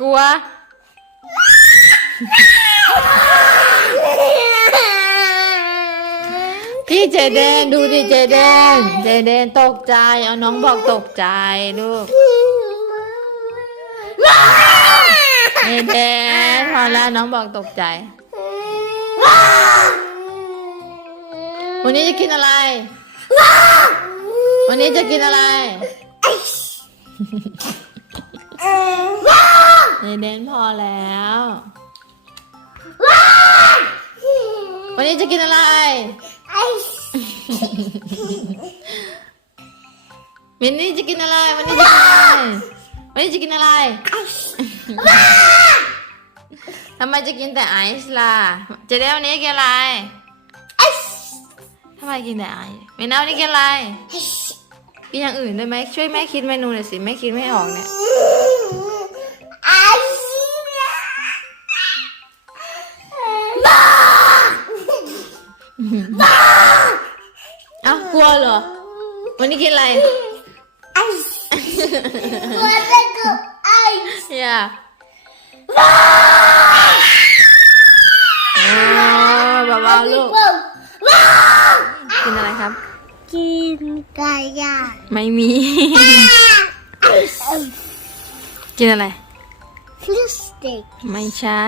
กลัว พี่เจเดนดูดิเจเดนเจเดนตกใจ เอาน้องบอกตกใจลูกเจเดนพอแล้วน้องบอกตกใจ วันนี้จะกินอะไร วันนี้จะกินอะไร เจเดนพอแล้ว วันนี้จะกินอะไรวันนี้จะกินอะไร วันนี้จะกินอะไร วันนี้จะกินอะไร ทำไมจะกินแต่ไอซ์ล่ะ จะได้วันนี้กินอะไรทำไมกินแต่ไอซ์เมน่าวันนี้กินอะไร กินอย่างอื่นได้ไหมช่วยแม่คิดเมนูหน่อยสิแม่คิดไม่ออกเนี่ยเอ้ากลัวเหรอ วันนี้กินอะไรอย่าโอ้เบาๆลูกกินอะไรครับ กินไก่ย่างไม่มี กินอะไรพลาสติกไม่ใช่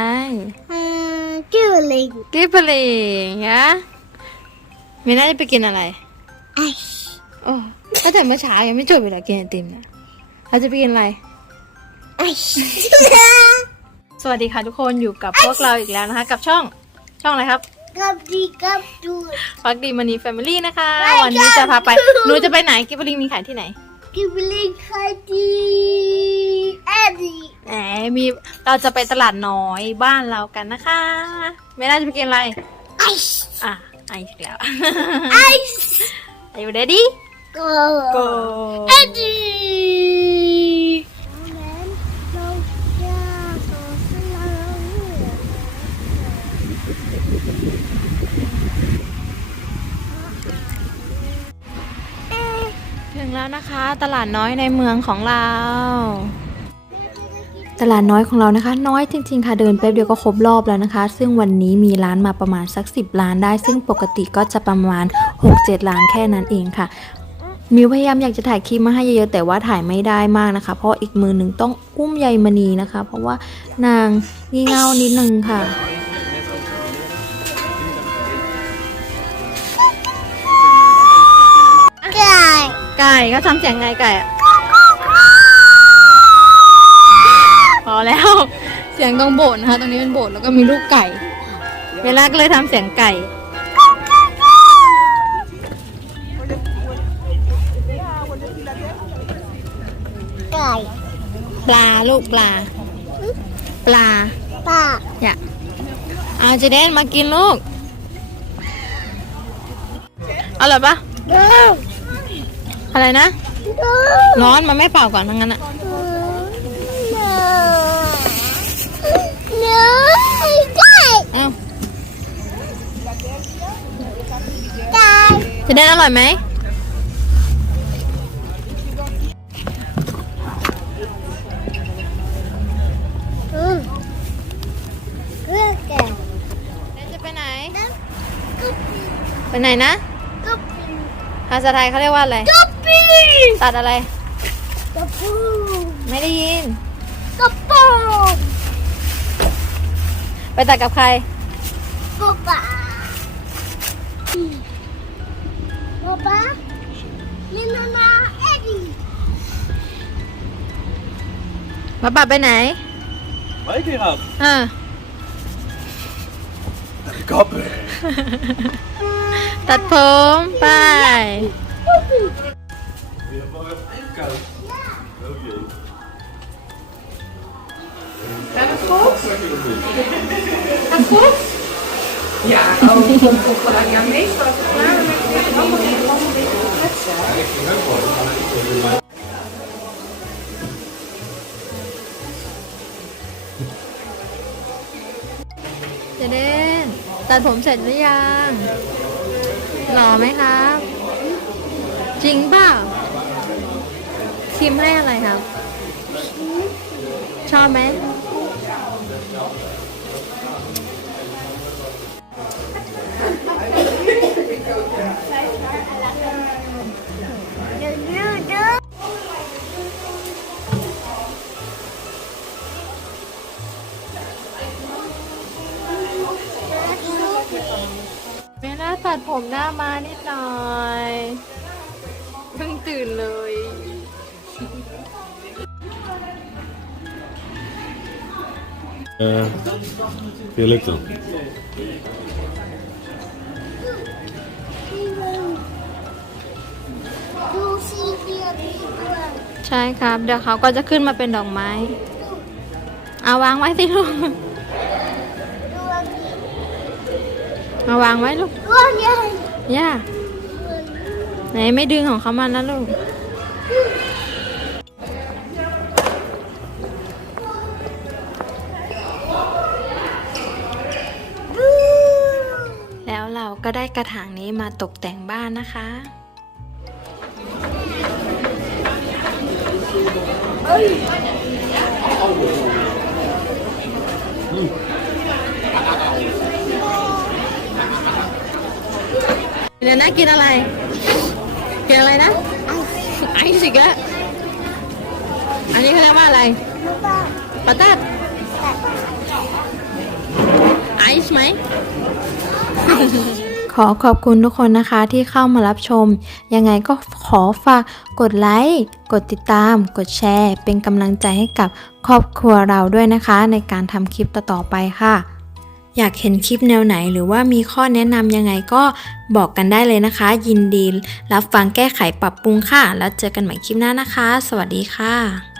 อืมกิวลิงกินไปเลยฮะไม่น่าจะไปกินอะไรไอซ์โอ้ถ้าแต่เมื่อเช้ายังไม่จบเวลากินไอติมนะเราจะไปกินอะไรไอซ์สวัสดีค่ะทุกคนอยู่กับพวกเราอีกแล้วนะคะ กับช่องช่องอะไรครับ กับดีกับดูฟักดีมันนี่แฟมิลี่นะคะ ไปวันนี้กันจะพาไป หนูจะไปไหนกิบลิงมีขายที่ไหนกิวลิงไข่ดีเอ็ดดี้แหมมีเราจะไปตลาดน้อยบ้านเรากันนะคะไม่น่าจะไปกินอะไร ไอซ์อะไอซ์แล้ว ไอซ์ Are you ready โก go เอ็ดดี้เราจะต่อสลาย ถึงแล้วนะคะ ตลาดน้อยในเมืองของเรา ตลาดน้อยของเรานะคะ น้อยจริง ๆ ค่ะเดินแป๊บเดียวก็ครบรอบแล้วนะคะ ซึ่งวันนี้มีร้านมาประมาณสัก 10 ร้านได้ ซึ่งปกติก็จะประมาณ 6-7 ร้านแค่นั้นเองค่ะมิวพยายามอยากจะถ่ายคลิปมาให้เยอะๆแต่ว่าถ่ายไม่ได้มากนะคะ เพราะอีกมือหนึ่งต้องอุ้มใยมณีนะคะ เพราะว่านางงี่เง่านิดนึงค่ะ ไก่ก็ทำเสียงไงไก่อะพอแล้ว เสียงตรงโบสถ์นะคะ ตรงนี้เป็นโบสถ์แล้วก็มีลูกไก่ เวลาก็เลยทำเสียงไก่ ไก่ปลาลูกปลา ปลาปลาอย่าเอาเจะเด่นมากินลูก เอาเลยปะเด้ ออะไรนะเด้อร้อนมันไม่เป่าก่อนทั้งนั้นอะเนื้อเนื้อไก่เอ้าไก่เจะเด่นอร่อยไหมอืมเลือกแก่เด่นจะไปไหนน้ำกุ๊บไปไหนนะกุ๊บภาษาไทยเขาเรียกว่าอะไรกุ๊บ ปี้ตัดอะไร กระปูไม่ได้ยิน กระปูไปตัดกับใครป๊าป๊าป๊าป๊ามินานาเอ็ดดี้มาปัดไปไหน Weet je dat? อ่า Kapper. ตัดผมไป Je mag even inkouden. Oh jee. Gaat het goed? Gaat goed? Ja, oh, kom op. Ja, meestal als het klaar is, dan is het allemaal weer allemaal weer kletsen. เจเดนตัดผมเสร็จหรือยัง หล่อไหมครับ จริงเปล่า คิมให้อะไรครับ ชอบไหมเมล่าตัดผมหน้ามานิดหน่อย เพิ่งตื่นเลย Uh, veel lekker. ดูซีเรียสด้วยใช่ครับ เดี๋ยวเขาก็จะขึ้นมาเป็นดอกไม้ เอาวางไว้สิลูกดูอันนี้เอาวางไว้ลูกดูอันใหญ่ย่าไหนไม่ดึงของเขามานะลูก ได้กระถางนี้มาตกแต่งบ้านนะคะเดี๋ยวนะกินอะไร กินอะไรนะไอซ์อีกแล้วอันนี้เขาเรียกว่าอะไรดูบ้างปาตัดไอซ์ไหม ขอขอบคุณทุกคนนะคะที่เข้ามารับชม ยังไงก็ขอฝากกดไลค์ กดติดตาม กดแชร์ เป็นกำลังใจให้กับครอบครัวเราด้วยนะคะ ในการทำคลิปต่อๆไปค่ะ อยากเห็นคลิปแนวไหนหรือว่ามีข้อแนะนำยังไงก็บอกกันได้เลยนะคะ ยินดี รับฟังแก้ไขปรับปรุงค่ะ แล้วเจอกันใหม่คลิปหน้านะคะ สวัสดีค่ะ